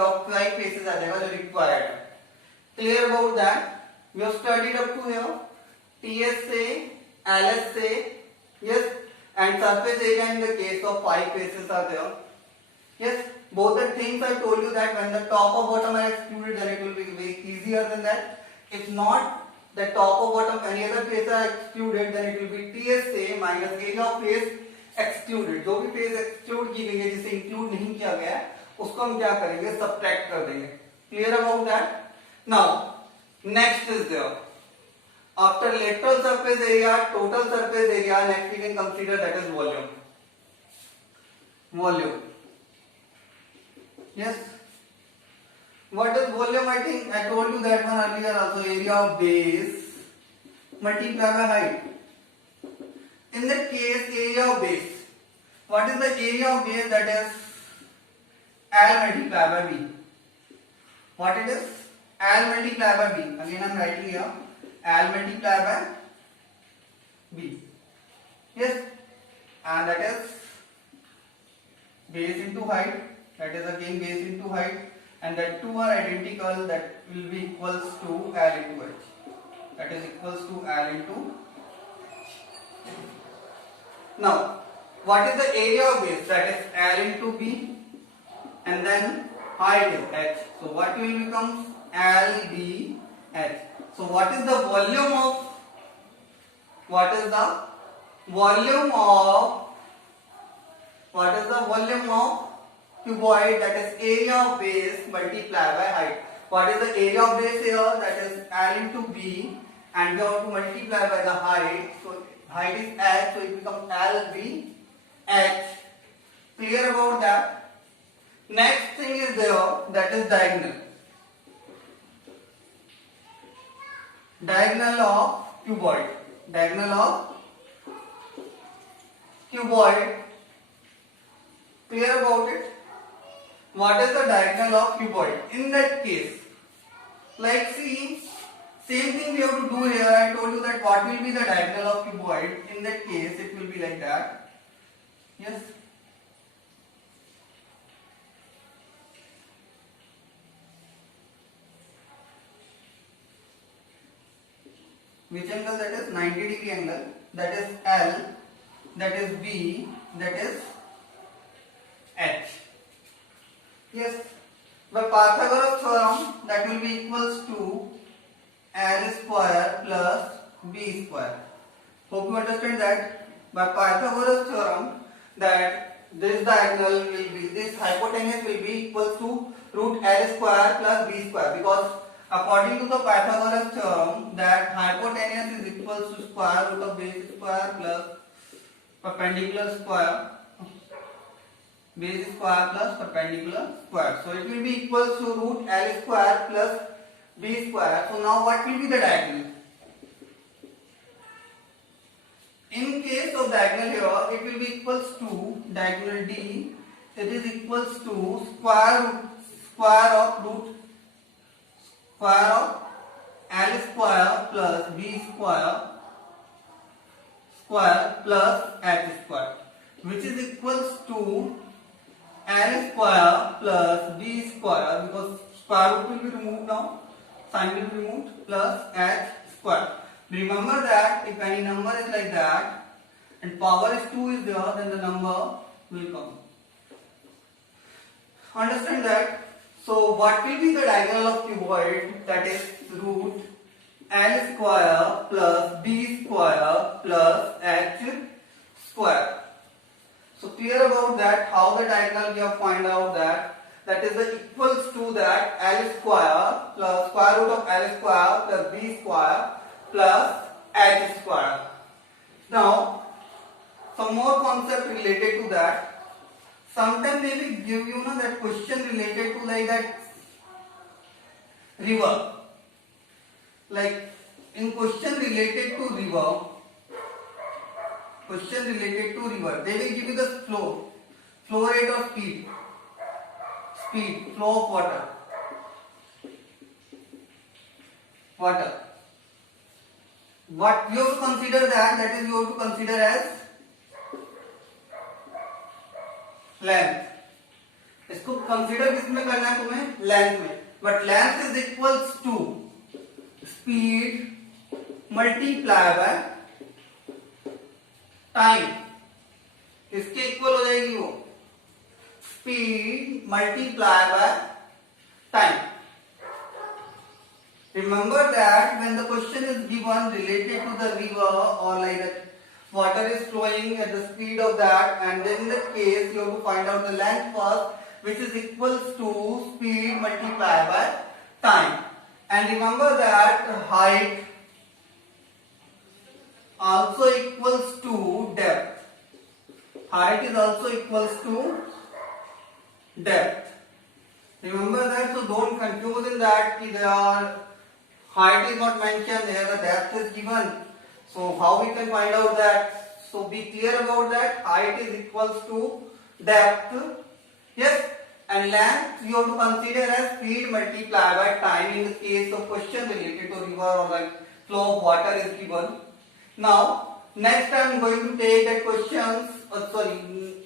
Of 5 faces आ जाएगा जो required है. Clear about that. We have studied up to here TS से LS से. Yes. And surface area in the case of 5 faces are there. Yes, both the things I told you that when the top or bottom are excluded, then it will be way easier than that. If not, the top or bottom any other face are excluded, then it will be TSA minus area of face excluded. जो भी face exclude की गई है, जिसे include नहीं किया गया है, उसको हम क्या करेंगे? Subtract कर देंगे. Clear about that? Now, next is there. After lateral surface area, total surface area, next we can consider that is volume. Volume. Yes. What is volume? I think I told you that one earlier also. Area of base multiplied by height. In that case, area of base. What is the area of base? That is L multiplied by B. What it is? L multiplied by B. Again I am writing here. L multiplied by B. Yes, and that is base into height. That is again base into height, and that two are identical. That will be equals to L into H. That is equals to L into H. Now, what is the area of base? That is L into B, and then height is H. So what will become? L B H. So what is the volume of cuboid? That is area of base multiplied by height. What is the area of base here? That is L into B, and we have to multiply by the height. So height is H, so it becomes LBH. Clear about that? Next thing is there, that is diagonal. Diagonal of cuboid. Diagonal of cuboid. Clear about it? What is the diagonal of cuboid? In that case, like see, same thing we have to do here. I told you that what will be the diagonal of cuboid. In that case, it will be like that. Yes. Which angle? That is 90 degree angle. That is L. That is B. That is H. Yes. By Pythagoras theorem, that will be equals to L square plus B square. Hope you understand that. By Pythagoras theorem, that this diagonal will be, this hypotenuse will be equals to root L square plus B square, because according to the Pythagoras theorem, that hypotenuse is equals to square root of base square plus perpendicular square, base square plus perpendicular square. So it will be equals to root L square plus B square. So now what will be the diagonal? In case of diagonal here, it will be equals to diagonal D. It is equals to square of root square of L square plus B square plus H square, which is equals to L square plus B square, because square root will be removed now, sign will be removed, plus H square. Remember that if any number is like that and power is 2 is there, then the number will come. Understand that? So what will be the diagonal of cuboid? That is root L square plus B square plus H square. So clear about that, how the diagonal we have find out that is the equals to that L square plus square root of L square plus B square plus H square. Now some more concept related to that. Sometimes they will give you that question related to like that river. Like in question related to river, they will give you the flow rate or speed, flow of water. What you have to consider that is you have to consider as length. इसको consider किस में करना है तुम्हें? Length में, but length is equals to speed multiply by time. किसके equal हो जाएगी वो? Speed multiply by time. Remember that when the question is given related to the river or like that water is flowing at the speed of that, and then in that case you have to find out the length first, which is equals to speed multiplied by time. And remember that height also equals to depth. Height is also equals to depth. Remember that, so don't confuse in that they are height is not mentioned there, the depth is given. So how we can find out that? So be clear about that. Height is equals to depth, yes, and length you have to consider as speed multiplied by time in the case of question related to river or like flow of water is given. Now next I am going to take that questions.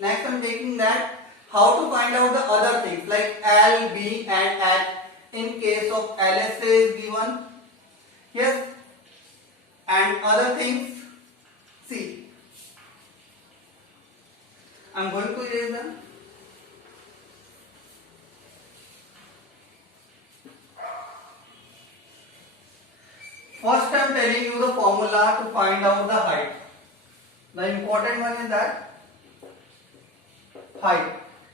Next I am taking that how to find out the other things like L, B and H in case of LSA is given. Yes, and other things. See, I am going to erase them. First I am telling you the formula to find out the height. The important one is that height.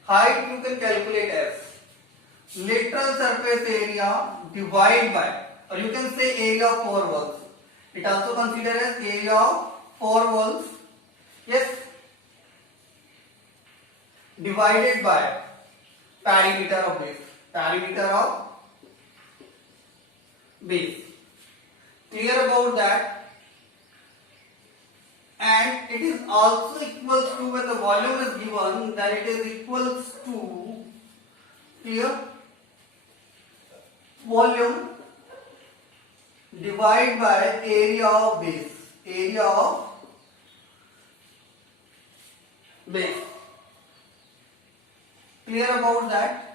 Height you can calculate as lateral surface area divided by, or you can say area of 4 walls. It also considered as area of 4 walls. Yes, divided by perimeter of base. Perimeter of base. Clear about that? And it is also equals to, when the volume is given, then it is equals to, here, volume divided by area of base. Area of base. Clear about that?